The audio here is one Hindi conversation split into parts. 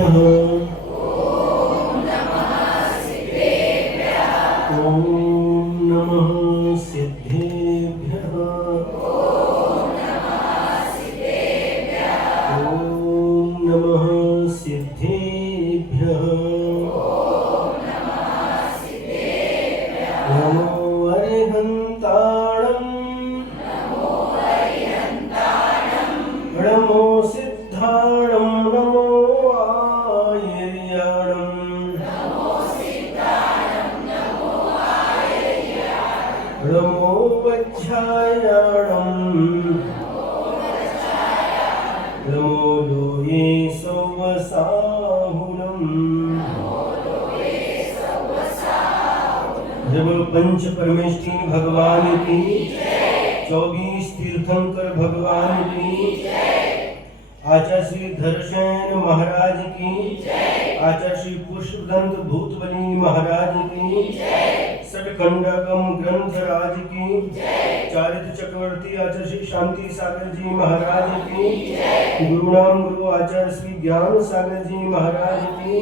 सिद्धेभ्यः ॐ नमः सिद्धेभ्यः ॐ नमः सिद्धेभ्यः नमो अरिहन्ताणं नमो सिद्धाणं नमो आयर्याणं नमो वज्रायाणं नमो लोये सौवसाहुलम्। जब पंच परमेष्ठी भगवान की 24 तीर्थंकर भगवान की आचार्य श्री धरसेन महाराज की आचार्य श्री पुष्पदंत भूतबली महाराज की सटखंडकम ग्रंथराज की चारित्र चक्रवर्ती आचार्य श्री शांति सागर जी महाराज की गुरुनाम गुरु आचार्य श्री ज्ञान सागर जी महाराज की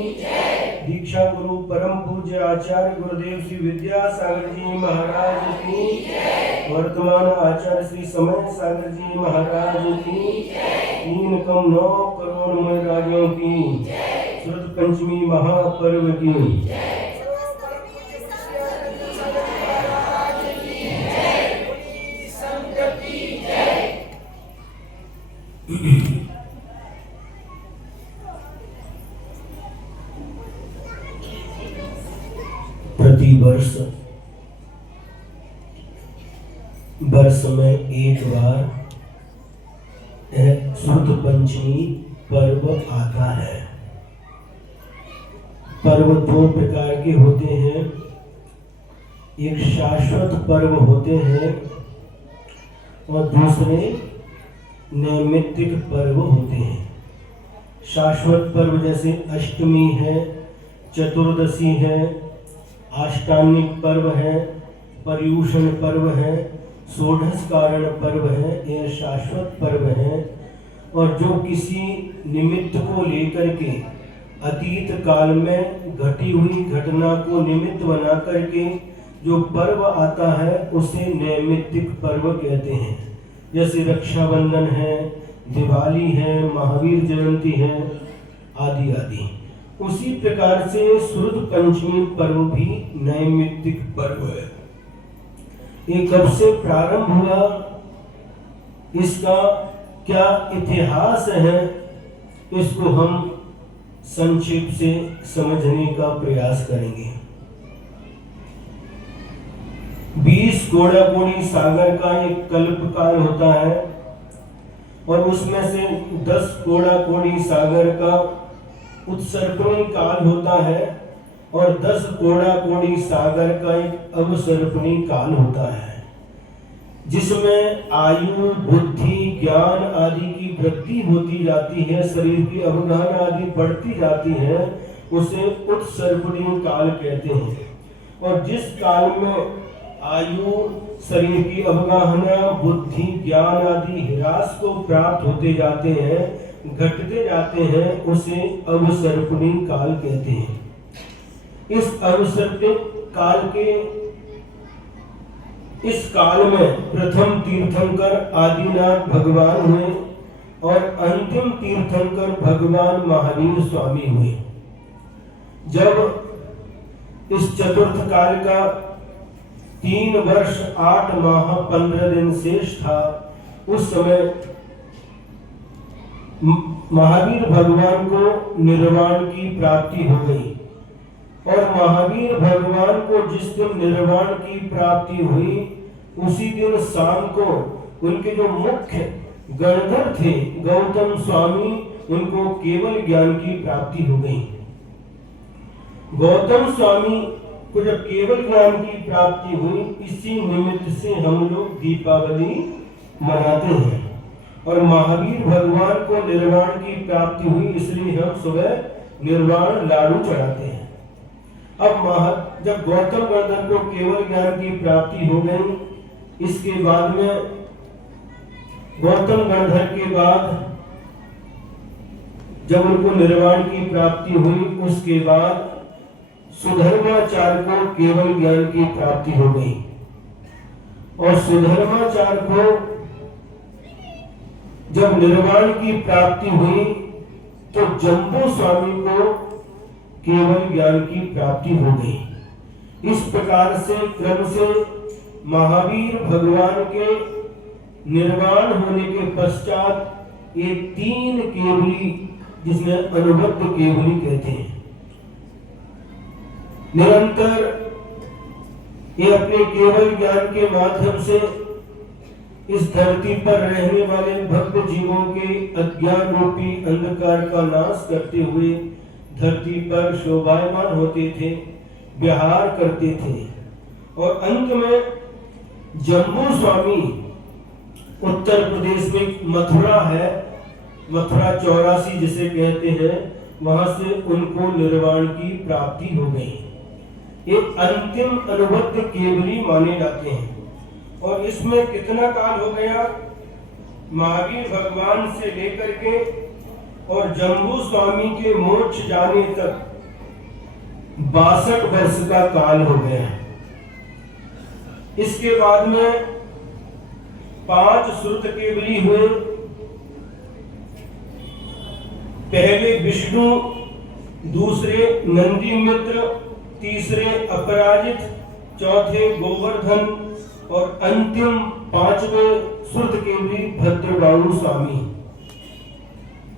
दीक्षा गुरु परम पूज्य आचार्य गुरुदेव श्री विद्यासागर जी महाराज की वर्तमान आचार्य श्री समय सागर जी महाराज की 3,9 करोड़ राजों की श्रुत पंचमी महापर्व की प्रतिवर्ष वर्ष में एक बार शुद्ध पंचमी पर्व आता है। पर्व दो प्रकार के होते हैं, एक शाश्वत पर्व होते हैं और दूसरे नैमित्तिक पर्व होते हैं। शाश्वत पर्व जैसे अष्टमी है, चतुर्दशी है, आष्टान्निक पर्व है, पर्यूषण पर्व है, षोडश कारण पर्व है, यह शाश्वत पर्व है। और जो किसी निमित्त को लेकर के अतीत काल में घटी हुई घटना को निमित्त बना करके जो पर्व आता है उसे नैमित्तिक पर्व कहते हैं। जैसे रक्षाबंधन है, दिवाली है, महावीर जयंती है, आदि आदि। उसी प्रकार से शुद्ध पंचमी पर्व भी नैमित्तिक पर्व है। ये कब से प्रारंभ हुआ, इसका क्या इतिहास है, इसको हम संक्षेप से समझने का प्रयास करेंगे। 20 कोड़ा-कोड़ी सागर का एक कल्पकाल होता है और उसमें से 10 कोड़ा-कोड़ी सागर का उत्सर्पणी काल होता है और 10 कोड़ा-कोड़ी सागर का एक अवसर्पणी काल होता है, जिसमें आयु, बुद्धि, ज्ञान आदि की वृद्धि होती जाती है, शरीर की अवगाहन आदि बढ़ती जाती है, उसे उत्सर्पणी काल कहते हैं। और जिस काल में आयु, शरीर की अवगाहना, बुद्धि, ज्ञान आदि ह्रास को प्राप्त होते जाते हैं, घटते जाते हैं, उसे अवसर्पणी काल कहते हैं। इस अवसर्पणी काल के इस काल में प्रथम तीर्थंकर आदिनाथ भगवान हुए और अंतिम तीर्थंकर भगवान महावीर स्वामी हुए। जब इस चतुर्थ काल का 3 वर्ष 8 माह 15 दिन शेष था, उस समय महावीर भगवान को निर्वाण की प्राप्ति हो गई। और महावीर भगवान को जिस दिन निर्वाण की प्राप्ति हुई, उसी दिन शाम को उनके जो मुख्य गणधर थे गौतम स्वामी, उनको केवल ज्ञान की प्राप्ति हो गई। गौतम स्वामी को जब केवल ज्ञान की प्राप्ति हुई, इसी निमित्त से हम लोग दीपावली मनाते हैं। और महावीर भगवान को निर्वाण की प्राप्ति हुई, इसलिए हम सुबह निर्वाण लाडू चढ़ाते हैं। अब जब गौतम गणधर को केवल ज्ञान की प्राप्ति हो गई, इसके बाद में गौतम गणधर के बाद जब उनको निर्वाण की प्राप्ति हुई उसके बाद सुधर्माचार्य को केवल ज्ञान की प्राप्ति हो गई। और सुधर्माचार्य को जब निर्वाण की प्राप्ति हुई तो जम्बू स्वामी को केवल ज्ञान की प्राप्ति हो गई। इस प्रकार से क्रम से महावीर भगवान के निर्वाण होने के पश्चात ये 3 केवली, जिसमें अनुबद्ध केवली कहते हैं, निरंतर ये अपने केवल ज्ञान के माध्यम से इस धरती पर रहने वाले भक्त जीवों के अज्ञान रूपी अंधकार का नाश करते हुए धरती पर शोभायमान होते थे, विहार करते थे। और अंत में जम्बू स्वामी, उत्तर प्रदेश में मथुरा है, मथुरा 84 जिसे कहते हैं, वहां से उनको निर्वाण की प्राप्ति हो गई। ये अंतिम अनुबद्ध केवली माने जाते हैं। और इसमें कितना काल हो गया? महावीर भगवान से लेकर के और जम्बू स्वामी के मोक्ष जाने तक 62 वर्ष का काल हो गया। इसके बाद में 5 श्रुत केवली हुए। पहले विष्णु, दूसरे नंदी मित्र, तीसरे अपराजित, चौथे गोवर्धन और अंतिम 5वें श्रुत केवली भद्रबाहु स्वामी।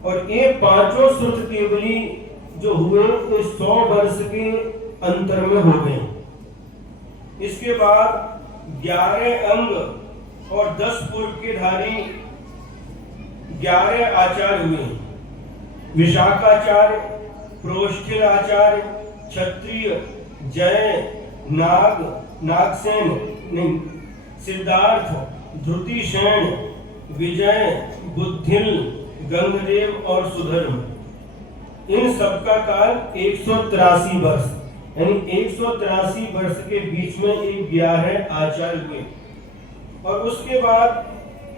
और ये 5 श्रुत केवली जो हुए तो 100 वर्ष के अंतर में हो गए। इसके बाद 11 अंग और 10 पूर्व के धारी 11 आचार्य हुए। विशाखाचार्य, प्रोष्ठिलाचार्य, क्षत्रिय, जय, नाग, नागसेन, सिद्धार्थ, ध्रुतिसेन, विजय, बुद्धिल, गंगदेव और सुधर्म, इन सबका काल 183 वर्ष, यानी 183 वर्ष के बीच में 11 आचार्य हुए। और उसके बाद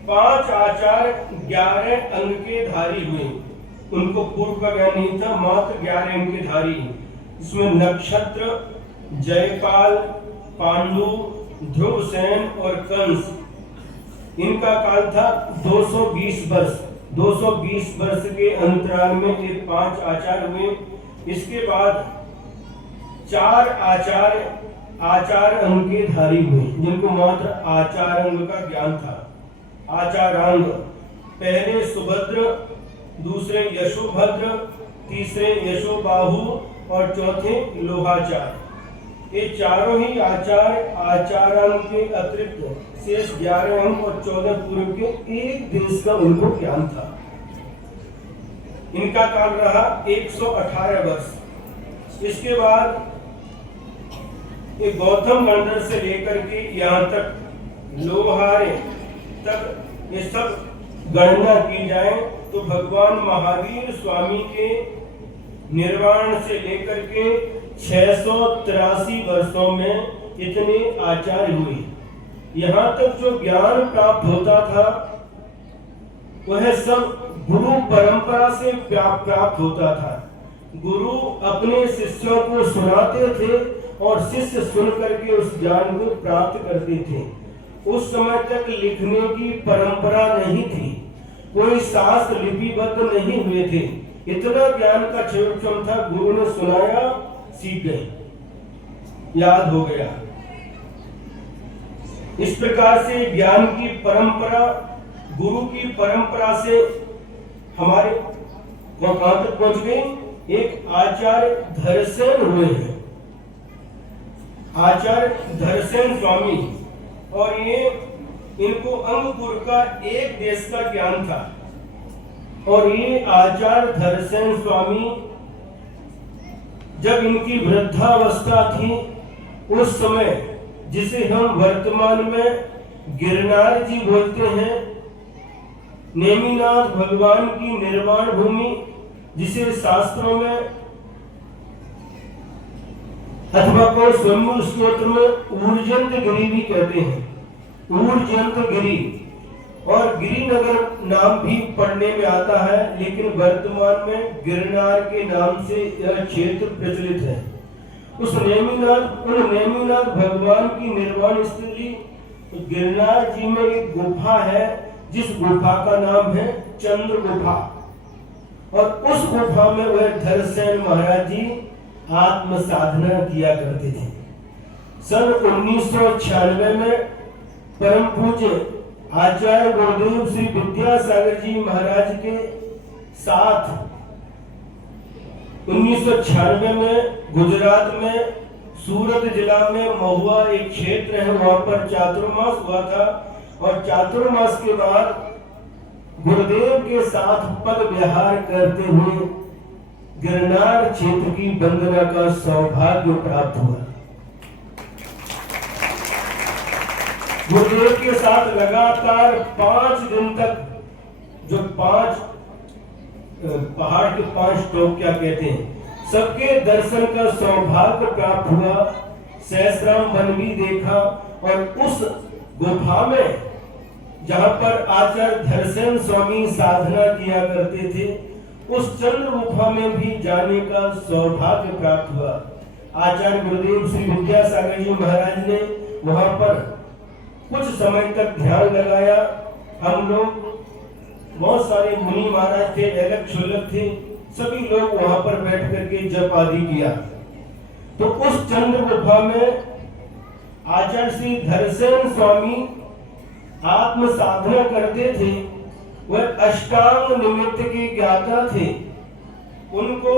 5 आचार्य 11 अंग के धारी हुए। उनको पूर्व का ज्ञान नहीं था, मात्र 11 अंग के धारी। इसमें नक्षत्र, जयपाल, पांडु, ध्रुवसेन और कंस, इनका काल था 220 वर्ष। 220 वर्ष के अंतराल में ये 5 आचार्य हुए। इसके बाद 4 आचार्य अंग के धारी हुए, जिनको मात्र आचार अंग का ज्ञान था। आचारांग, पहले सुभद्र, दूसरे यशोभद्र, तीसरे यशोबाहु और चौथे लोहाचार। ये चारों ही आचारांग के अतिरिक्त शेष 11 अंग और 14 पूर्व के एक देश का उनको ज्ञान था। इनका काल रहा 118 वर्ष। इसके बाद ये गौतम मंडल से लेकर के यहाँ तक लोहारे तक ये सब गणना की जाए तो भगवान महावीर स्वामी के निर्वाण से लेकर के 683 वर्षों में इतने आचार्य हुए। यहाँ तक जो ज्ञान प्राप्त होता था वह सब गुरु परंपरा से प्राप्त होता था। गुरु अपने शिष्यों को सुनाते थे और शिष्य सुन करके उस ज्ञान को प्राप्त करते थे। उस समय तक लिखने की परंपरा नहीं थी, कोई शास्त्र लिपिबद्ध नहीं हुए थे। इतना ज्ञान का क्षण था, गुरु ने सुनाया, सीख गए, याद हो गया। इस प्रकार से ज्ञान की परंपरा, गुरु की परंपरा से हमारे कहां तक पहुंच गई? एक आचार्य धरसेन हुए हैं, आचार्य धरसेन स्वामी। और ये इनको अंगपुर का एक देश का ज्ञान था। और ये आचार्य धरसेन स्वामी जब इनकी वृद्धावस्था थी उस समय, जिसे हम वर्तमान में गिरनार जी बोलते हैं, नेमिनाथ भगवान की निर्वाण भूमि, जिसे शास्त्रों में अथवा को स्वयं स्तोत्र में ऊर्जंत गिरी भी कहते हैं। ऊर्जंत गिरी, और गिरिनगर नाम भी पढ़ने में आता है, लेकिन वर्तमान में गिरनार के नाम से यह क्षेत्र प्रचलित है। उन नेमिनाथ भगवान की निर्वाण स्थली गिरनार जी में एक गुफा है, जिस गुफा का नाम है चंद्र गुफा। और उस गुफा में वह धरसेन महाराज जी आत्म साधना किया करते थे। सन 1996 में परम पूज्य आचार्य गुरुदेव श्री विद्यासागर जी महाराज के साथ 1996 में गुजरात में सूरत जिला में महुआ एक क्षेत्र है, वहां पर चातुर्मास हुआ था। और चातुर्मास के बाद गुरुदेव के साथ पद विहार करते हुए गिरनार क्षेत्र की वंदना का सौभाग्य प्राप्त हुआ। गुरुदेव के साथ लगातार 5 दिन तक, जो 5 पहाड़ के 5 टॉप क्या कहते हैं, सबके दर्शन का सौभाग्य प्राप्त हुआ। सहस्राम वन भी देखा और उस गुफा में जहां पर आचार्य धरसेन स्वामी साधना किया करते थे, उस चंद्र गुफा में भी जाने का सौभाग्य प्राप्त हुआ। आचार्य गुरुदेव श्री विद्यासागर जी महाराज ने वहां पर कुछ समय तक ध्यान लगाया। हम लोग बहुत सारे मुनि महाराज थे, अलग छुलक थे, सभी लोग वहां पर बैठ करके जप आदि किया। तो उस चंद्र गुफा में आचार्य श्री धरसेन स्वामी आत्म साधना करते थे। वह अष्टांग निमित्त के ज्ञाता थे। उनको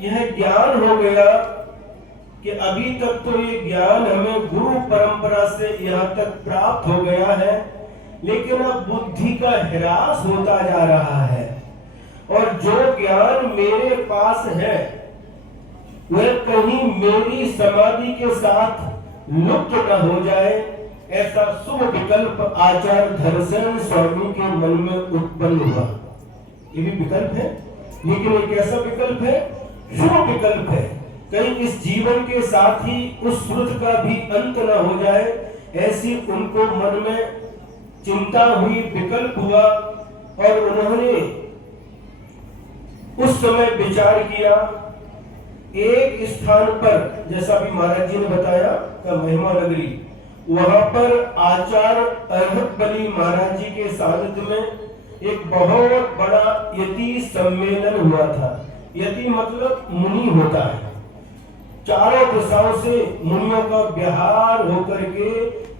यह ज्ञान हो गया कि अभी तक तो ये ज्ञान हमें गुरु परंपरा से यहाँ तक प्राप्त हो गया है, लेकिन अब बुद्धि का ह्रास होता जा रहा है और जो ज्ञान मेरे पास है वह कहीं मेरी समाधि के साथ लुप्त न हो जाए, ऐसा शुभ विकल्प आचार्य धरसेन स्वामी के मन में उत्पन्न हुआ। ये भी विकल्प है, लेकिन एक ऐसा विकल्प है, शुभ विकल्प है, कहीं इस जीवन के साथ ही उस श्रुत का भी अंत न हो जाए, ऐसी उनको मन में चिंता हुई, विकल्प हुआ। और उन्होंने उस समय विचार किया, एक स्थान पर, जैसा भी महाराज जी ने बताया का महिमा नगरी, वहां पर आचार्य अरहत बली महाराज जी के सानिध्य में एक बहुत बड़ा यति सम्मेलन हुआ था। यति मतलब मुनि होता है। चारों दिशाओं से मुनियों का विहार होकर के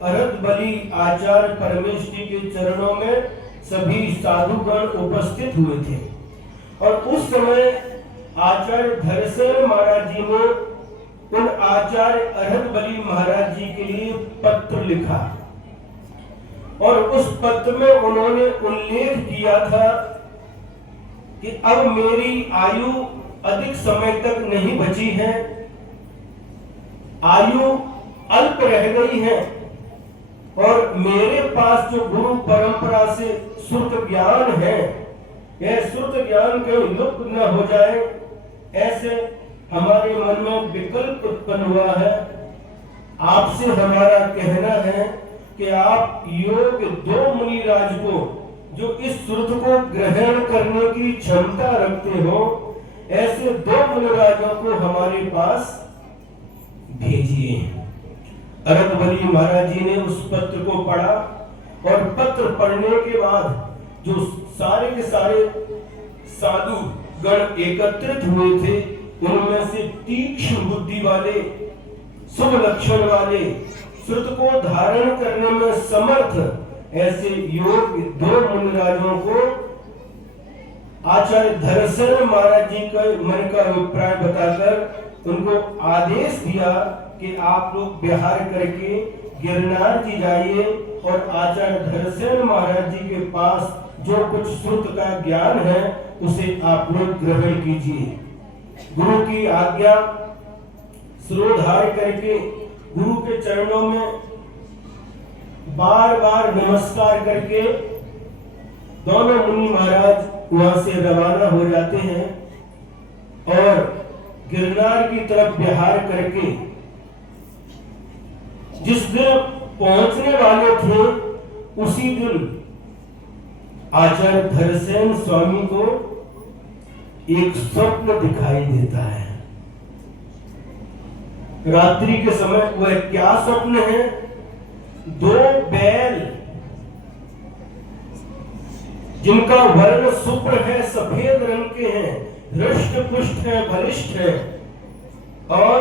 अरहत बली आचार्य परमेश्वरी के चरणों में सभी साधुगण उपस्थित हुए थे। और उस समय आचार्य धरसेन महाराज जी ने उन आचार्य अरहत बली महाराज जी के लिए पत्र लिखा और उस पत्र में उन्होंने उल्लेख किया था कि अब मेरी आयु अधिक समय तक नहीं बची है, आयु अल्प रह गई है और मेरे पास जो गुरु परंपरा से श्रुत ज्ञान है, यह श्रुत ज्ञान कहीं लुप्त न हो जाए, ऐसे हमारे मन में विकल्प उत्पन्न हुआ है। आपसे हमारा कहना है कि आप योग 2 मुनिराज को, जो इस श्रुत को ग्रहण करने की क्षमता रखते हो, ऐसे 2 मुनिराजों को हमारे पास भेजिए। अरहत बली महाराज जी ने उस पत्र को पढ़ा और पत्र पढ़ने के बाद जो सारे के सारे साधु गण एकत्रित हुए थे, उनमें से तीक्ष्ण बुद्धि वाले, शुभ लक्षण वाले, श्रुत को धारण करने में समर्थ ऐसे योग 2 मुनिराजों को आचार्य धरसेन महाराज जी का मन का अभिप्राय बताकर उनको आदेश दिया कि आप लोग विहार करके गिरनार जी जाइए और आचार्य धरसेन महाराज जी के पास जो कुछ श्रुत का ज्ञान है उसे आप लोग ग्रहण कीजिए। गुरु की आज्ञा शिरोधार्य करके गुरु के चरणों में बार बार नमस्कार करके दोनों मुनि महाराज वहां से रवाना हो जाते हैं और गिरनार की तरफ विहार करके जिस दिन पहुंचने वाले थे उसी दिन आचार्य धरसेन स्वामी को एक स्वप्न दिखाई देता है। रात्रि के समय वह क्या स्वप्न है? दो बैल जिनका वर्ण शुभ्र है, सफेद रंग के हैं, हृष्ट पुष्ट है, बलिष्ठ है, और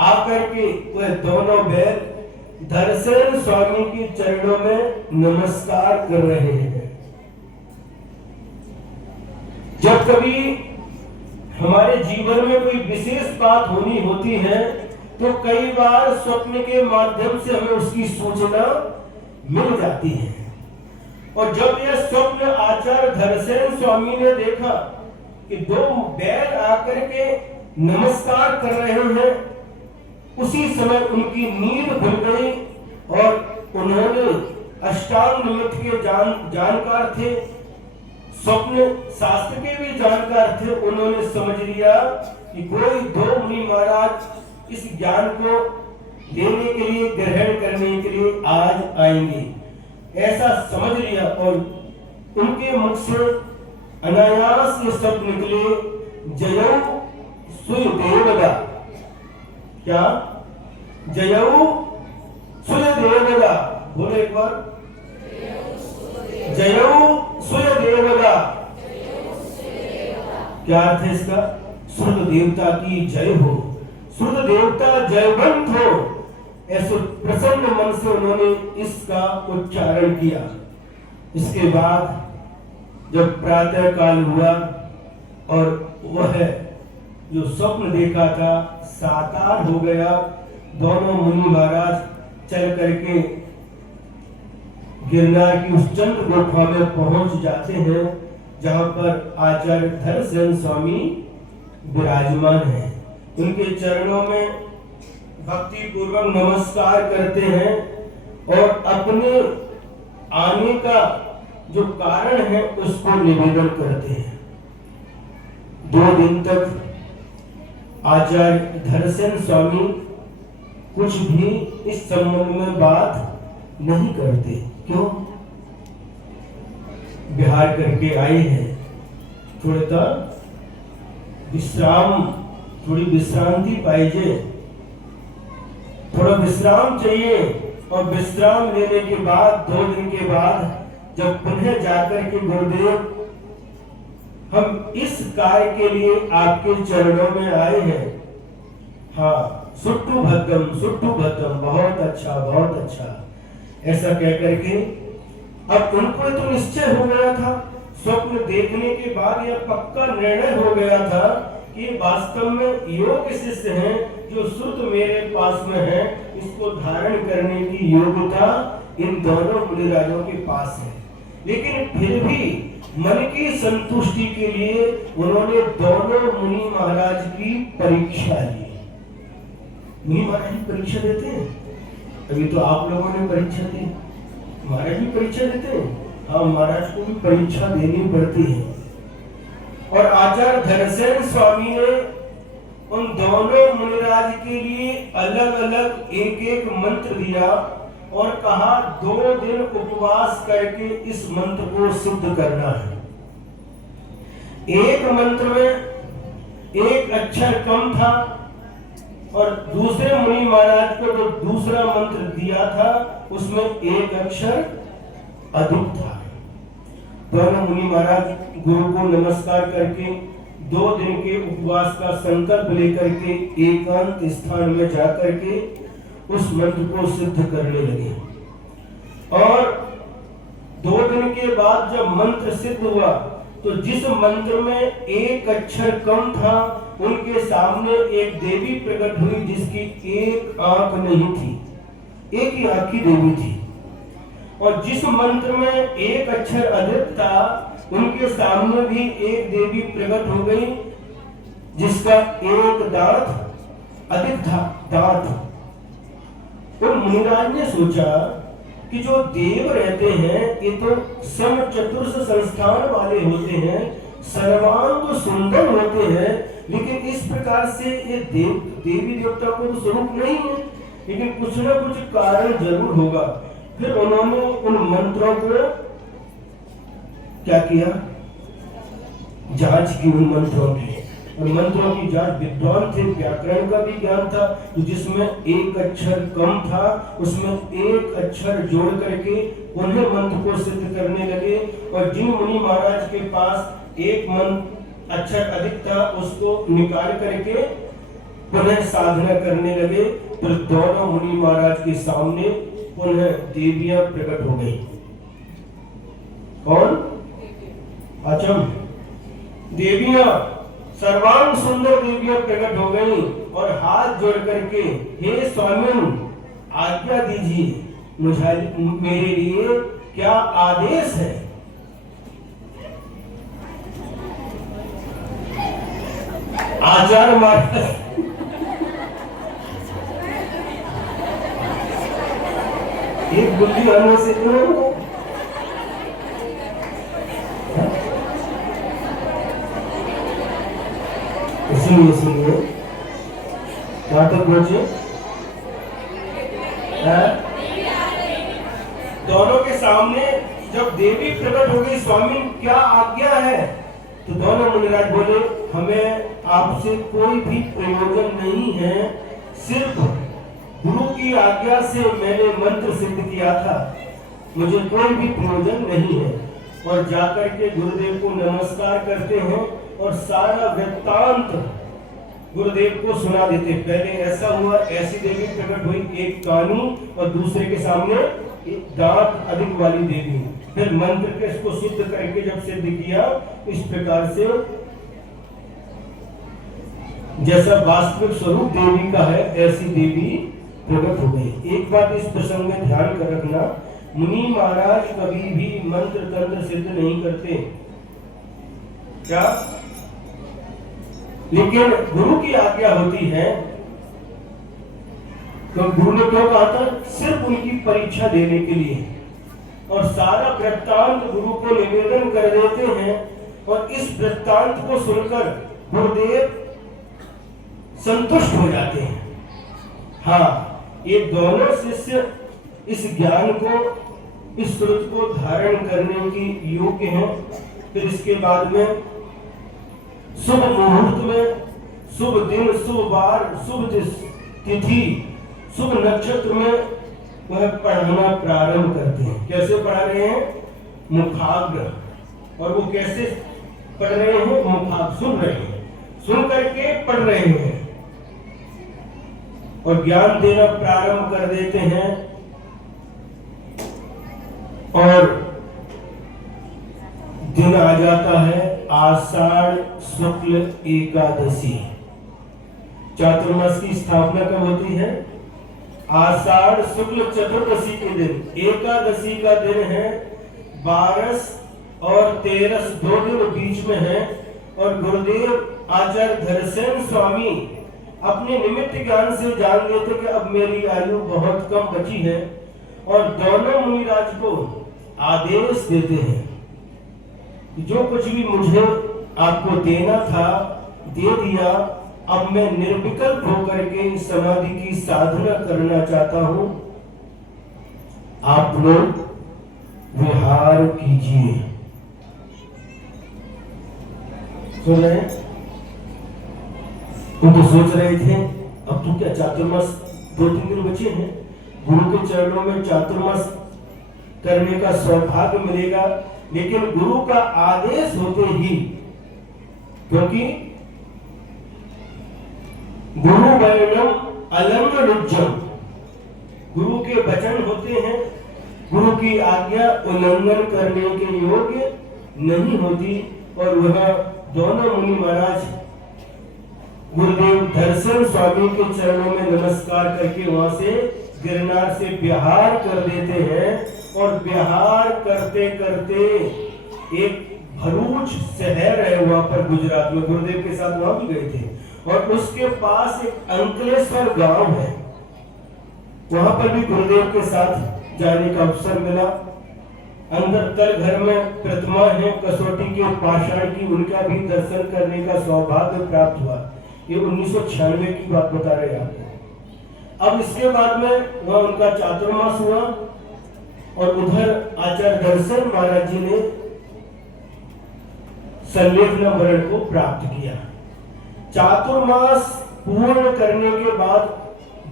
आकर के वह दोनों बैल धरसेन स्वामी के चरणों में नमस्कार कर रहे हैं। जब कभी हमारे जीवन में कोई विशेष बात होनी होती है तो कई बार स्वप्न के माध्यम से हमें उसकी सूचना मिल जाती है। और जब यह स्वप्न आचार्य धरसेन स्वामी ने देखा कि दो बैल आकर के नमस्कार कर रहे हैं, उसी समय उनकी नींद खुल गई और उन्होंने अष्टांग निमित्त के जानकार थे, स्वप्न शास्त्र के भी जानकार थे। उन्होंने समझ लिया कि कोई दो मुनि महाराज इस ज्ञान को लेने के लिए, ग्रहण करने के लिए आज आएंगे, ऐसा समझ लिया। और उनके मुख से अनायास ये शब्द निकले, जयौ सुदेवदा। क्या? जयौ सुदेवदा। बोलो एक बार, जयौ सुदेवदा। क्या अर्थ है इसका? सूर्य देवता की जय हो, सूर्य देवता जयवंत हो, ऐसे प्रसन्न मन से उन्होंने इसका उच्चारण किया। इसके बाद जब प्रातः काल हुआ और वह जो स्वप्न देखा था साकार हो गया, दोनों मुनि महाराज चल करके गिरनार की उस चंद्र गुफा में पहुंच जाते हैं जहां पर आचार्य धरसेन स्वामी विराजमान हैं। उनके चरणों में भक्ति पूर्वक नमस्कार करते हैं और अपने आने का जो कारण है उसको निवेदन करते हैं। 2 दिन तक आचार्य धरसेन स्वामी कुछ भी इस संबंध में बात नहीं करते। क्यों? बिहार करके आए हैं, थोड़ा विश्राम, थोड़ी विश्रांति पाइए, थोड़ा विश्राम चाहिए। और विश्राम लेने के बाद 2 दिन के बाद जब पुनः जाकर के गुरुदेव हम इस कार्य के लिए आपके चरणों में आए हैं, हाँ सुट्टू भद्रम, बहुत अच्छा बहुत अच्छा, ऐसा कहकर के अब उनको तो निश्चय हो गया था, स्वप्न देखने के बाद यह पक्का निर्णय हो गया था कि वास्तव में योग शिष्य हैं, जो शुद्ध मेरे पास में है, इसको धारण करने की योग्यता इन दोनों मुनिराजों के पास है। लेकिन फिर भी मन की संतुष्टि के लिए उन्होंने दोनों मुनि महाराज की परीक्षा ली। मुनि महाराज की परीक्षा देते हैं, अभी तो आप लोगों ने परीक्षा दी, महाराज भी परीक्षा देते हैं। हाँ, महाराज को भी परीक्षा देनी पड़ती है। और आचार्य धरसेन स्वामी ने उन दोनों मुनिराज के लिए अलग अलग एक एक मंत्र दिया और कहा 2 दिन उपवास करके इस मंत्र को सिद्ध करना है। एक मंत्र में एक अक्षर कम था और दूसरे मुनि महाराज को जो दूसरा मंत्र दिया था उसमें एक अक्षर अधिक था। दोनों मुनि महाराज गुरु को नमस्कार करके 2 दिन के उपवास का संकल्प लेकर के एकांत स्थान में जाकर के उस मंत्र को सिद्ध करने लगे। और 2 दिन के बाद जब मंत्र सिद्ध हुआ तो जिस मंत्र में एक अक्षर कम था उनके सामने एक देवी प्रकट हुई जिसकी एक आंख नहीं थी, एक ही आंख की देवी थी। और जिस मंत्र में एक अक्षर अधिक था उनके सामने भी एक देवी प्रकट हो गई जिसका एक दांत अधिक था, दांत। और मुनिराज ने सोचा कि जो देव रहते हैं ये तो सम चतुर्थ संस्थान वाले होते हैं, सर्वांग सुंदर होते हैं, लेकिन इस प्रकार से ये देवी देवता को तो स्वरूप नहीं है, लेकिन कुछ न कुछ कारण जरूर होगा। फिर उन्होंने उन मंत्रों को क्या किया, जांच की उन मंत्रों की। और मंत्रों की जांच, विद्वान थे, व्याकरण का भी ज्ञान था, तो जिसमें एक अक्षर कम था उसमें एक अक्षर जोड़ करके उन्हें मंत्र को सिद्ध करने लगे। और जिन मुनि महाराज के पास एक मंत्र अक्षर अधिक था उसको निकाल करके पुनः साधना करने लगे। तो दोनों मुनि महाराज के सामने पुनः देवियां प्रकट हो गई। कौन? अचम देवियां, सर्वांग सुंदर देवियां प्रकट हो गई और हाथ जोड़ करके, हे स्वामी आज्ञा दीजिए, मुझे मेरे लिए क्या आदेश है। आचार्य महाराज एक बुद्धि आने से सुनिए क्या तक पहुंचे। दोनों के सामने जब देवी प्रकट हो गई, स्वामी क्या आज्ञा है, तो दोनों मुनिराज बोले, हमें आपसे कोई भी प्रयोजन नहीं है, सिर्फ गुरु की आज्ञा से मैंने मंत्र सिद्ध किया था, मुझे कोई भी प्रयोजन नहीं है। और जाकर के गुरुदेव को नमस्कार करते हैं और सारा वृत्तांत गुरुदेव को सुना देते। पहले ऐसा हुआ, ऐसी देवी प्रकट हुई, एक कानी और दूसरे के सामने एक दांत अधिक वाली देवी। फिर मंत्र के इसको सिद्ध करके जब सिद्ध किया, इस प्रकार से जैसा वास्तविक स्वरूप देवी का है ऐसी देवी प्रकट हो गई। एक बात इस प्रसंग में ध्यान कर रखना, मुनि महाराज कभी भी मंत्र तंत्र सिद्ध नहीं करते, क्या? लेकिन गुरु की आज्ञा होती है। तो गुरु ने क्यों कहा था? सिर्फ उनकी परीक्षा देने के लिए। और सारा वृत्तांत गुरु को निवेदन कर देते हैं और इस वृत्तांत को सुनकर गुरुदेव संतुष्ट हो जाते हैं। हाँ, ये दोनों शिष्य इस ज्ञान को, इस श्रुत को धारण करने की योग्य हैं। फिर इसके बाद में शुभ मुहूर्त में, शुभ दिन, शुभ वार, शुभ तिथि, शुभ नक्षत्र में वह पढ़ाना प्रारंभ करते हैं। कैसे पढ़ा रहे हैं? मुखाग्र। और वो कैसे पढ़ रहे हैं? मुखाग्र, सुन रहे हैं, सुन करके पढ़ रहे हैं और ज्ञान देना प्रारंभ कर देते हैं। और दिन आ जाता है आषाढ़ शुक्ल एकादशी। चातुर्मास की स्थापना कब होती है? आषाढ़ शुक्ल चतुर्दशी के दिन। एकादशी का दिन है 12 और 13, 2 दिन बीच में है। और गुरुदेव आचार्य धरसेन स्वामी अपने निमित्त ज्ञान से जान लेते कि अब मेरी आयु बहुत कम बची है, और दोनों मुनिराज को आदेश देते हैं कि जो कुछ भी मुझे आपको देना था दे दिया, अब मैं निर्विकल्प होकर के समाधि की साधना करना चाहता हूं, आप लोग विहार कीजिए। सुन रहे? तुम तो सोच रहे थे अब तो क्या चातुर्मास 2-3 दिन बचे हैं, गुरु के चरणों में चातुर्मास करने का सौभाग्य मिलेगा। लेकिन गुरु का आदेश होते ही, क्योंकि गुरु वैणम अलंघनुज्जम, गुरु के वचन होते हैं, गुरु की आज्ञा उल्लंघन करने के योग्य नहीं होती। और वह दोनों मुनि महाराज गुरुदेव दर्शन स्वामी के चरणों में नमस्कार करके वहां से गिरनार से बिहार कर देते हैं। और बिहार करते करते एक भरूच शहर है वहां पर गुजरात में, गुरुदेव के साथ वहां भी गए थे। और उसके पास एक अंकलेश्वर गांव है, वहां पर भी गुरुदेव के साथ जाने का अवसर मिला। अंदर तल घर में प्रतिमा है कसौटी के पाषाण की, उनका भी दर्शन करने का सौभाग्य प्राप्त हुआ। ये 1996 की बात बता रहे हैं। अब इसके बाद में वह उनका चातुर्मास हुआ और उधर आचार्य दर्शन महाराज जी ने संलेखना वर्ण को प्राप्त किया। चातुर्मास पूर्ण करने के बाद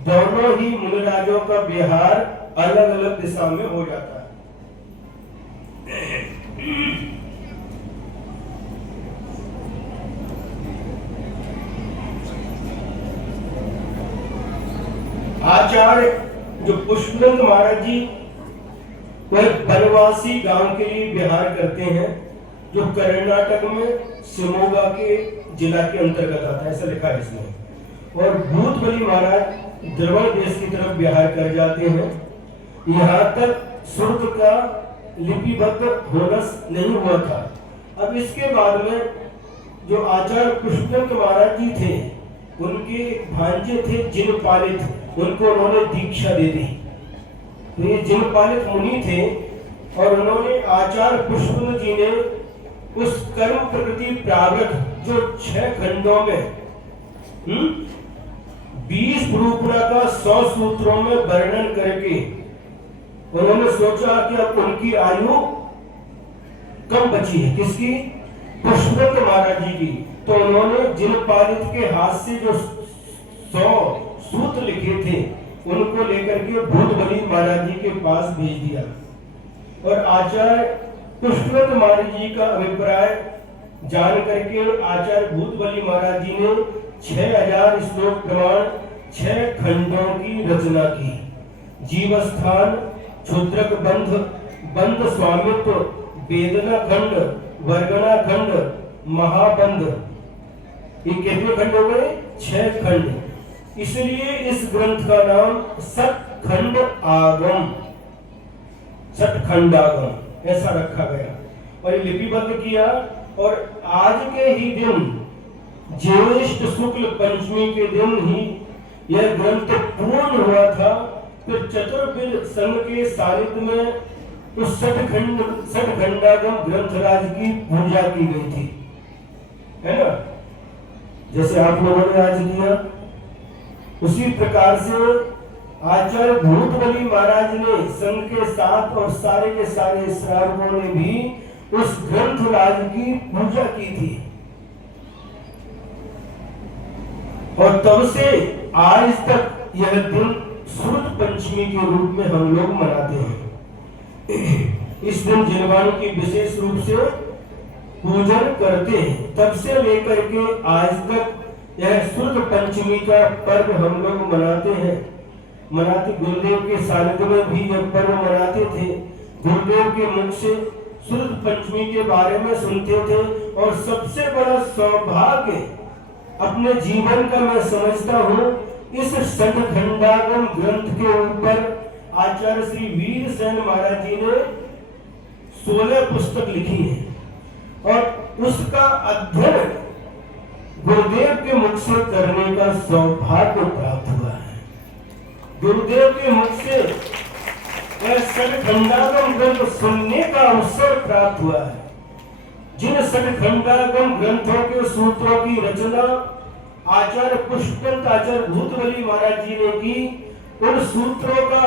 दोनों ही मुनिराजों का विहार अलग अलग दिशा में हो जाता है। आचार्य जो पुष्पनंद महाराज जी वह बनवासी गांव के लिए विहार करते हैं, जो कर्नाटक में शिमोगा के जिला के अंतर्गत आता है, ऐसा लिखा है इसमें। और भूतबली महाराज द्रवण देश की तरफ विहार कर जाते हैं। यहाँ तक सुरत का लिपिबद्ध होना नहीं हुआ था। अब इसके बाद में जो आचार्य पुष्पनंद महाराज जी थे, उनके भांजे थे जिनपालित, उनको उन्होंने दीक्षा दे दी। तो ये जिनपालित मुनि थे और उन्होंने आचार्य पुष्पनंद जी ने उस कर्म प्रकृति प्रागत जो 6 खंडों में 20 रूपणा का 100 सूत्रों में वर्णन करके उन्होंने सोचा कि अब उनकी आयु कम बची है। किसकी? पुष्पनंद महाराज जी की। तो उन्होंने जिनपालित के हाथ से जो 100 सूत्र लिखे थे उनको लेकर के भूतबली महाराज जी के पास भेज दिया। और आचार्य पुष्पनंद महाराज जी का अभिप्राय जान करके आचार्य भूतबली महाराज जी ने 6000 श्लोक प्रमाण 6 खंडों की रचना की। जीवस्थान, क्षुद्रक बंध, बंध स्वामित्व, वेदना खंड, वर्गना खंड, महाबंध, ये कितने खंड हो गए? 6 खंड। इसलिए इस ग्रंथ का नाम सतखंड आगम, सतखंडागम ऐसा रखा गया और ये लिपिबद्ध किया। और आज के ही दिन ज्येष्ठ शुक्ल पंचमी के दिन ही यह ग्रंथ पूर्ण हुआ था। फिर चतुर्वेद संघ के सानिध्य में उस सतखंडागम ग्रंथराज की पूजा की गई थी, है ना, जैसे आप लोगों ने आज किया। उसी प्रकार से आचार्य भूतबली महाराज ने संघ के साथ और सारे के सारे श्रावकों ने भी उस ग्रंथराज की पूजा की थी। और तब से आज तक यह दिन श्रुत पंचमी के रूप में हम लोग मनाते हैं। इस दिन जिनवाणी की विशेष रूप से पूजन करते हैं। तब से लेकर के आज तक यह श्रुत पंचमी का पर्व हम लोग मनाते हैं। गुरुदेव के सानिध्य में भी यह पर्व मनाते थे। गुरुदेव के मुख से श्रुत पंचमी के बारे में सुनते थे। और सबसे बड़ा सौभाग्य अपने जीवन का मैं समझता हूँ, इस सतखंडागम ग्रंथ के ऊपर आचार्य श्री वीरसेन महाराज जी ने 16 पुस्तक लिखी है और उसका अध्ययन गुरुदेव के मुख से करने का सौभाग्य प्राप्त हुआ है। गुरुदेव के मुख से सतखंडागम ग्रंथ सुनने का अवसर प्राप्त हुआ है। जिन सतखंडागम ग्रंथों के सूत्रों की रचना आचार्य पुष्पनंद आचार्य भूतबली महाराज जी ने की, उन सूत्रों का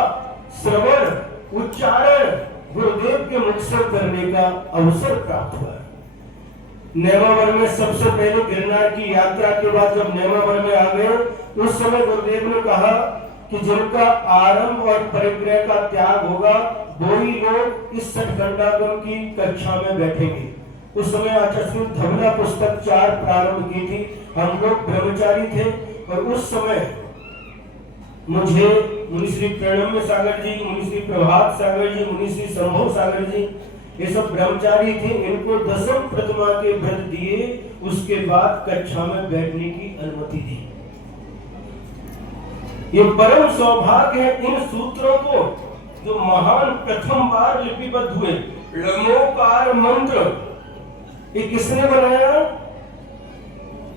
श्रवण उच्चारण गुरुदेव के मुख से करने का अवसर प्राप्त हुआ है। नेमावर में सबसे पहले गिरनार की यात्रा के बाद जब नेमावर में आ गए, उस समय गुरुदेव ने कहा कि जिनका आरंभ और परिग्रह का त्याग होगा वो ही लोग इस सतखंडागम की कक्षा में बैठेंगे। उस समय आचार्य धवला पुस्तक 4 प्रारंभ की थी। हम लोग ब्रह्मचारी थे और उस समय मुझे मुनि श्री प्रणम्य सागर जी, मुनि श्री प्रभात सागर जी, मुनि श्री संभव सागर जी, ये सब ब्रह्मचारी थे। इनको 10वीं प्रतिमा के व्रत दिए, उसके बाद कक्षा में बैठने की अनुमति दी। ये परम सौभाग्य है। इन सूत्रों को जो महान प्रथम बार लिपिबद्ध हुए, लमोकार मंत्र, ये किसने बनाया?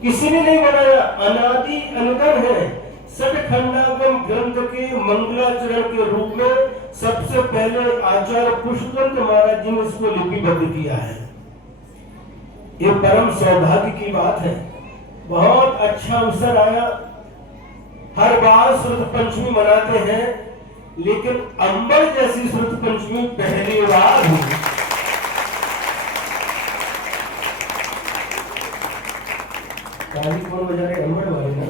किसी ने नहीं बनाया, अनादि अनंतर है। सतखंडागम ग्रंथ के मंगलाचरण के रूप में सबसे पहले आचार्य पुष्पनंद महाराज जी ने इसको लिपिबद्ध किया है। ये परम सौभाग्य की बात है। बहुत अच्छा अवसर आया। हर बार श्रुत पंचमी मनाते हैं, लेकिन अंबर जैसी श्रुत पंचमी पहली बार हुई। ताली कौन बजा रहे? अम्बड़ वाले ना।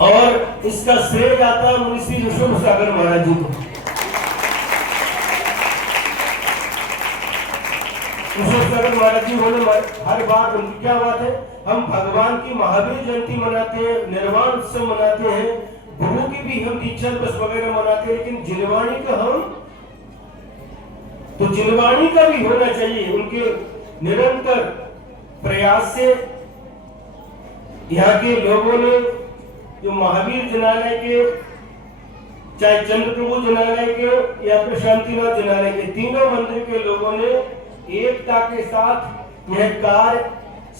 और इसका श्रेय जाता है मुनि श्री ऋषभ सागर महाराज जी को। ऋषभ सागर महाराज जी बोले हर बार उनकी क्या बात है, हम भगवान की महावीर जयंती मनाते हैं, निर्वाण उत्सव मनाते हैं, गुरु की भी हम दीक्षा दिवस वगैरह मनाते हैं, लेकिन जिनवाणी का हम तो जिनवाणी का भी होना चाहिए। उनके निरंतर प्रयास से यहाँ के लोगों ने जो महावीर जिनालय के, चाहे चंद्रप्रभु जिनालय के या फिर शांतिनाथ जिनालय के, तीनों मंदिर के लोगों ने एकता के साथ यह कार्य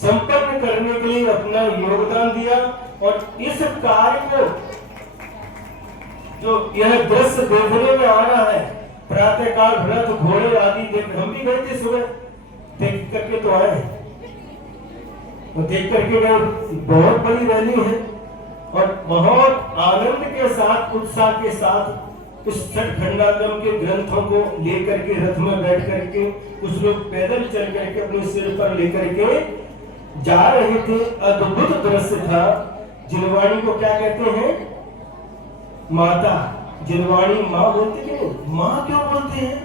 संपन्न करने के लिए अपना योगदान दिया। और इस कार्य को जो यह दृश्य देखने में आ रहा है, प्रातः काल रथ घोड़े आदि देख, हम भी गए थे सुबह, देख करके तो आए, तो देख करके गए। बहुत बड़ी रैली है और बहुत आनंद के साथ, उत्साह के साथ इस छठ खंडागम के ग्रंथों को लेकर के रथ में बैठ करके कुछ लोग पैदल चल करके अपने सिर पर लेकर के जा रहे थे। अद्भुत दृश्य था। जिनवाणी को क्या कहते हैं? माता। जिनवाणी माँ बोलते कि नहीं? माँ क्यों बोलते हैं?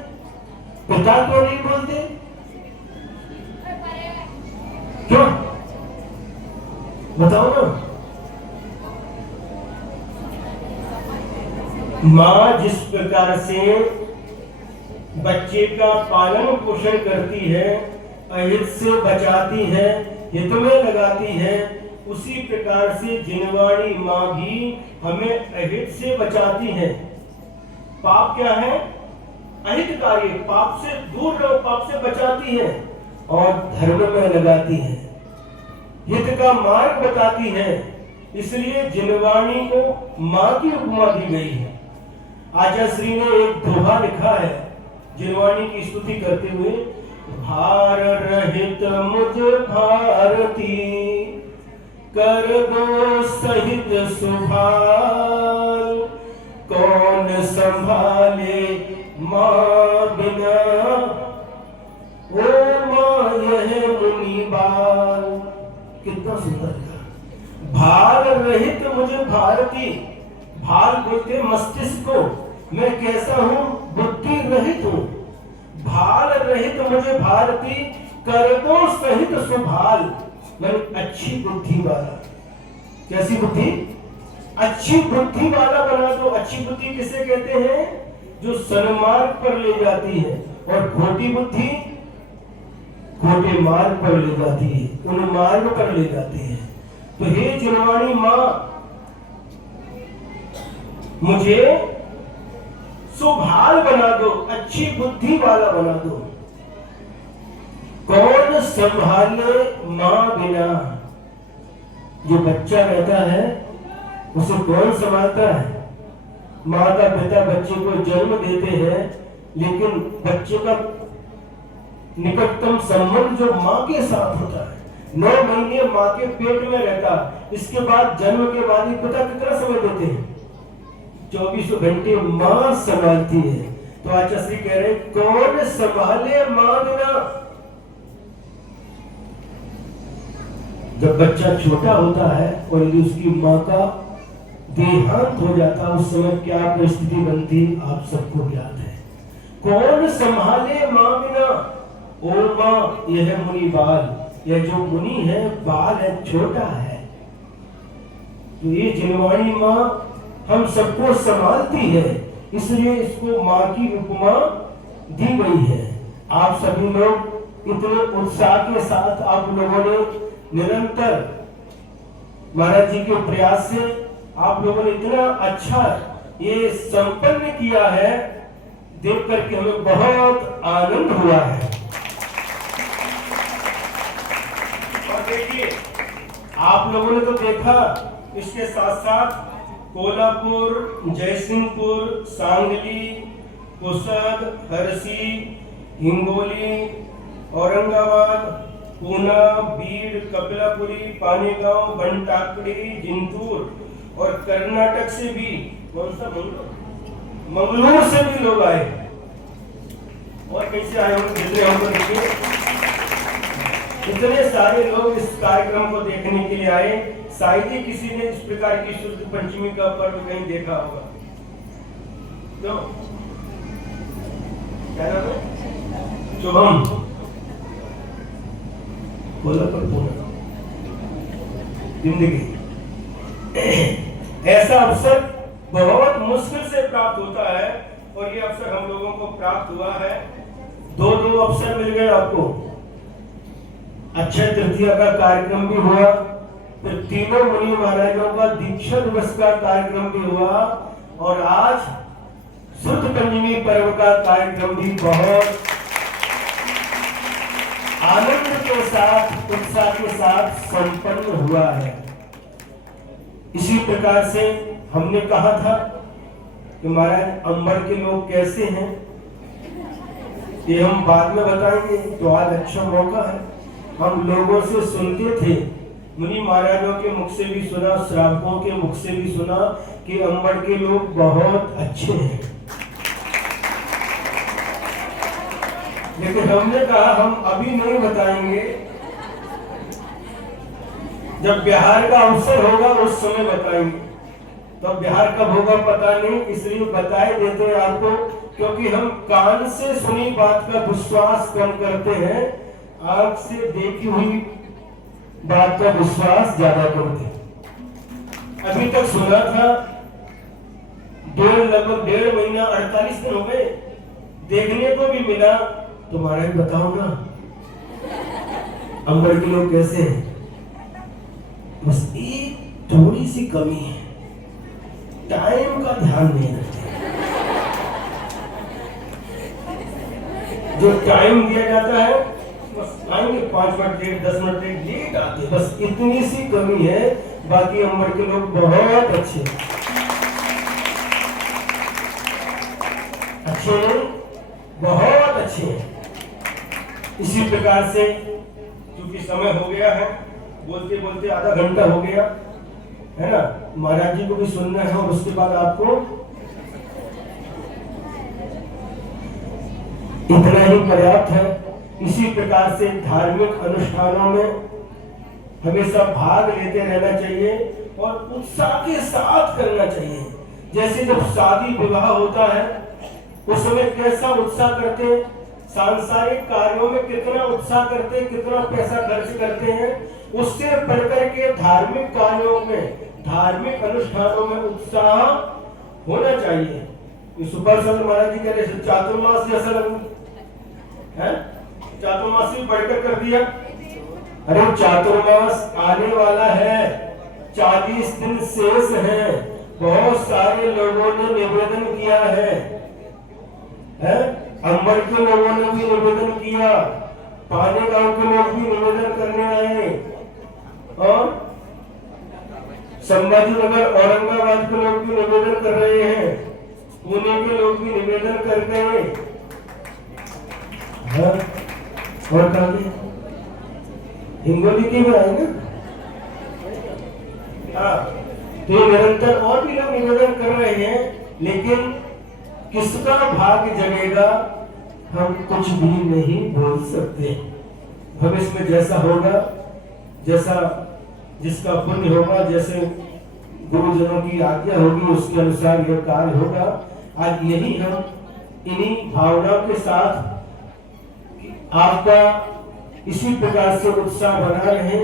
पिता क्यों नहीं बोलते? क्यों बताओ ना। माँ जिस प्रकार से बच्चे का पालन पोषण करती है, अहित से बचाती है, हित में लगाती है, उसी प्रकार से जिनवाणी माँ भी हमें अहित से बचाती है। पाप क्या है? अहित कार्य, पाप से दूर रहो, पाप से बचाती है और धर्म में लगाती है, हित का मार्ग बताती है। इसलिए जिनवाणी को माँ की उपमा दी गई है। आचार्य श्री ने एक दोहा लिखा है जिनवाणी की स्तुति करते हुए, भार रहित मुझ भारती, कर दो सहित सुभाल, कौन संभाले माँ बिना, ओ माँ यह मुनि बाल। कितना सुंदर था। भार रहित मुझे भारती, भार बोलते मस्तिष्क को, मैं कैसा हूं? बुद्धि रहित हूं। भाल रहित मुझे भारती, कर दो सहित सुभाल, मैं अच्छी बुद्धि वाला। कैसी बुद्धि? अच्छी बुद्धि वाला बना दो। अच्छी बुद्धि किसे कहते हैं? जो सन्मार्ग पर ले जाती है, और खोटी बुद्धि खोटे मार्ग पर ले जाती है, उन मार्ग पर ले जाती है। तो हे जिनवाणी माँ, मुझे सुभाल बना दो, अच्छी बुद्धि वाला बना दो। कौन संभाले माँ बिना? जो बच्चा रहता है उसे कौन संभालता है? माता पिता बच्चे को जन्म देते हैं, लेकिन बच्चे का निकटतम संबंध जो माँ के साथ होता है। 9 महीने माँ के पेट में रहता, इसके बाद जन्म के बाद ही पिता कितना समय देते हैं? 24 घंटे माँ संभालती है। तो आचार्य श्री कह रहे हैं, कौन संभाले माँ बिना? जब बच्चा छोटा होता है और यदि उसकी माँ का देहांत हो जाता, उस समय क्या परिस्थिति बनती आप सबको ज्ञात है। कौन संभाले माँ बिना, ओ माँ यह मुनि बाल, यह जो मुनि है बाल है, छोटा है। तो ये जिनवाणी माँ हम सबको संभालती है, इसलिए इसको माँ की उपमा दी गई है। आप सभी लोग इतने उत्साह के साथ आप लोगों ने निरंतर महाराज जी के प्रयास से आप लोगों ने इतना अच्छा ये संपन्न किया है, देख करके हमें बहुत आनंद हुआ है। और देखिए आप लोगों ने तो देखा, इसके साथ साथ कोल्हापुर, जयसिंहपुर, सांगली, पुसद, हरसी, हिंगोली, औरंगाबाद, पूना, बीड़, कपिलापुरी, पानीगांव, बनटाकड़ी, जिंतूर और कर्नाटक से भी, कौन सा मंगलूर से भी लोग आए। और कैसे आए होंगे देखिए। इतने सारे लोग इस कार्यक्रम को देखने के लिए आए, शायद ही किसी ने इस प्रकार की शुद्ध पंचमी का पर्व कहीं देखा होगा। तो क्या नाम है? शुभम बोला पर बोला जिंदगी ऐसा अवसर बहुत मुश्किल से प्राप्त होता है, और ये अवसर हम लोगों को प्राप्त हुआ है। दो अवसर मिल गए आपको। अक्षय तृतीया का कार्यक्रम भी हुआ, फिर तीनों मुनि महाराजों का दीक्षा दिवस का कार्यक्रम भी हुआ, और आज शुद्ध पंचमी पर्व का कार्यक्रम भी बहुत आनंद के साथ, उत्साह के साथ संपन्न हुआ है। इसी प्रकार से हमने कहा था कि महाराज अंबर के लोग कैसे हैं, ये हम बाद में बताएंगे। तो आज अच्छा मौका है। हम लोगों से सुनते थे, मुनि महाराजों के मुख से भी सुना, श्रावकों के मुख से भी सुना कि अंबर के लोग बहुत अच्छे हैं। लेकिन हमने कहा हम अभी नहीं बताएंगे, जब बिहार का अवसर होगा उस समय बताएंगे। तो बिहार कब होगा पता नहीं, इसलिए बताए देते हैं आपको, क्योंकि हम कान से सुनी बात का विश्वास कम करते हैं, आंख से देखी हुई बात का विश्वास ज्यादा करते हैं। अभी तक सुना था, लगभग 1.5 महीना 48 दिन हो गए, देखने को भी मिला। तो महाराज बताओ ना अंबर के लोग कैसे हैं। बस एक थोड़ी सी कमी है, टाइम का ध्यान नहीं रखते। जो टाइम दिया जाता है बस आएंगे 5 मिनट लेट, 10 मिनट लेट आते, बस इतनी सी कमी है। बाकी अंबर के लोग बहुत अच्छे बहुत अच्छे हैं। इसी प्रकार से क्योंकि समय हो गया है, बोलते बोलते आधा घंटा हो गया है ना, महाराज जी को भी सुनना है और उसके बाद आपको इतना ही पर्याप्त है। इसी प्रकार से धार्मिक अनुष्ठानों में हमेशा भाग लेते रहना चाहिए और उत्साह के साथ करना चाहिए। जैसे जब शादी विवाह होता है उस समय कैसा उत्साह करते, सांसारिक कार्यों में कितना उत्साह करते, कितना पैसा खर्च करते हैं, उससे बढ़कर के धार्मिक कार्यों में, धार्मिक अनुष्ठानों में उत्साह होना चाहिए। सुपर सर महाराज जी कह रहे चातुर्मास जैसा है, चातुर्मास भी बढ़कर कर दिया। अरे चातुर्मास आने वाला है, 40 दिन शेष है। बहुत सारे लोगों ने निवेदन किया है, अंबर के लोगों ने भी निवेदन किया, पाने गांव के लोग भी निवेदन करने आए, और संभाजी नगर औरंगाबाद के लोग भी निवेदन कर रहे हैं, पुणे के लोग भी निवेदन कर गए। और कहा हिंगोली के भी आएंगे। तो निरंतर और भी लोग निवेदन कर रहे हैं, लेकिन किसका भाग्य जगेगा हम कुछ भी नहीं बोल सकते। भविष्य में जैसा होगा, जैसा जिसका पुण्य होगा, जैसे गुरुजनों की आज्ञा होगी उसके अनुसार यह कार्य होगा। आज यही हम इन्हीं भावनाओं के साथ आपका इसी प्रकार से उत्साह बना रहे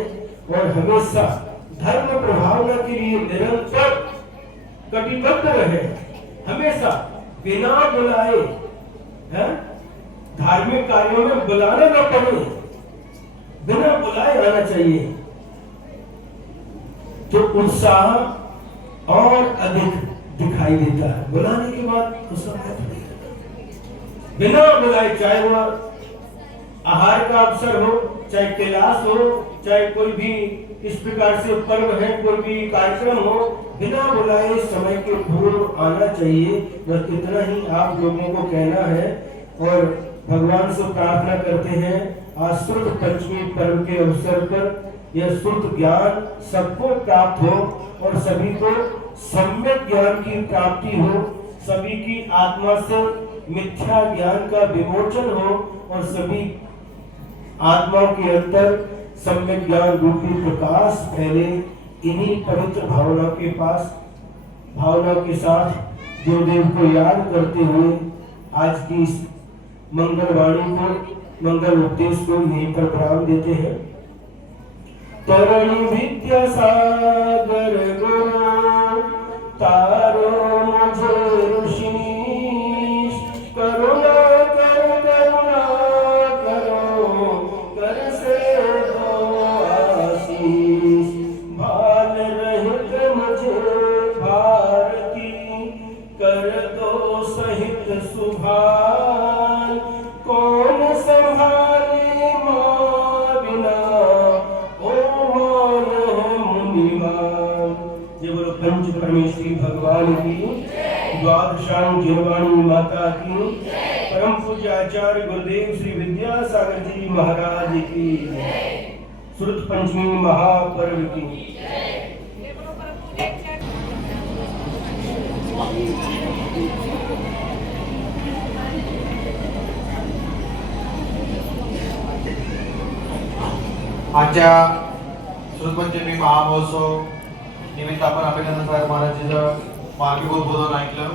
और हमेशा धर्म प्रभावना के लिए निरंतर कटिबद्ध रहे, हमेशा बिना बुलाए, धार्मिक कार्यों में बुलाना न पड़े, बिना बुलाए आना चाहिए। तो उत्साह और अधिक दिखाई देता है, बुलाने के बाद उत्साह बिना बुलाए, चाहे वह आहार का अवसर हो, चाहे कैलाश हो, चाहे कोई भी इस प्रकार से पर्व है, कोई भी कार्यक्रम हो, बिना बुलाए समय के पूर्व आना चाहिए। बस इतना ही आप लोगों को कहना है और भगवान से प्रार्थना करते हैं आज शुद्ध पंचमी पर्व के अवसर पर यह शुद्ध ज्ञान सबको प्राप्त हो और सभी को सम्यक ज्ञान की प्राप्ति हो, सभी की आत्मा से मिथ्या ज्ञान का विमोचन हो और सभी आत्माओं के अंदर सम्यक ज्ञान रूपी प्रकाश फैले। इन्हीं पवित्र भावना के साथ गुरुदेव को याद करते हुए आज की इस मंगलवाणी को, मंगल उपदेश को यहीं पर विराम देते हैं। तरुणी विद्यासागर गुरु तारो मुझे ऋषि, करुणा करो कर से दो आशीष। भाल रहित मुझे भारती, कर दो सहित सुभान। कौन संभाले मां बिना, ओ मान है मुनिमान। जय बोलो पंच परमेश्वरी भगवान की, द्वादशांग जिनवाणी माता की, परम पूज्य आचार्य गुरुदेव श्री विद्यासागर जी महाराज की, श्रुत पंचमी महापर्व की। आजच्या श्रुतपंचमी महामहोत्सव निमित्त आपण अभिनंदन साहेब महाराजांचं मार्मिक उद्बोधन ऐकलं।